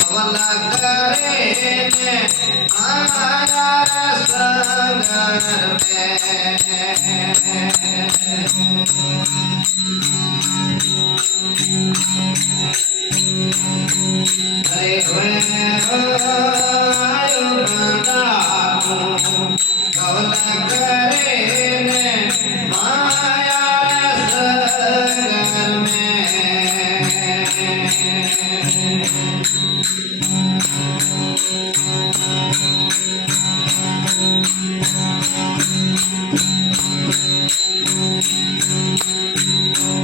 कवल करे ने माया संगर कवल करे ने माया संगर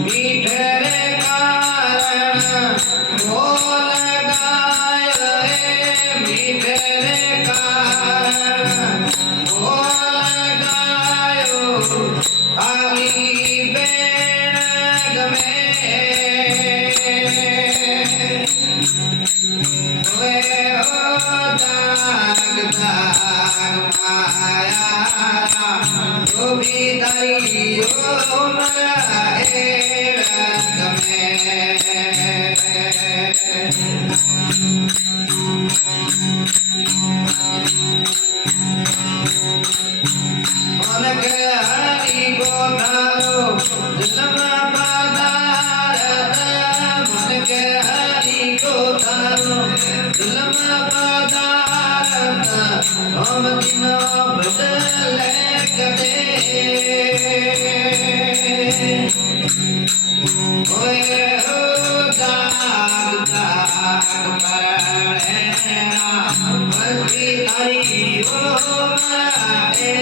मीठे कारण बोल गायो मीठे कारण बोल गायो आली बेण गमे वे ओ दाग दाग माया गोभी दरियो मराए हरि को धारो दिलमा पदारत मन के हरि को धारो दिलमा पदारत हम दिन बदल कदे ओए हो दाग दाग परेना मर्जी हरि ओ मारे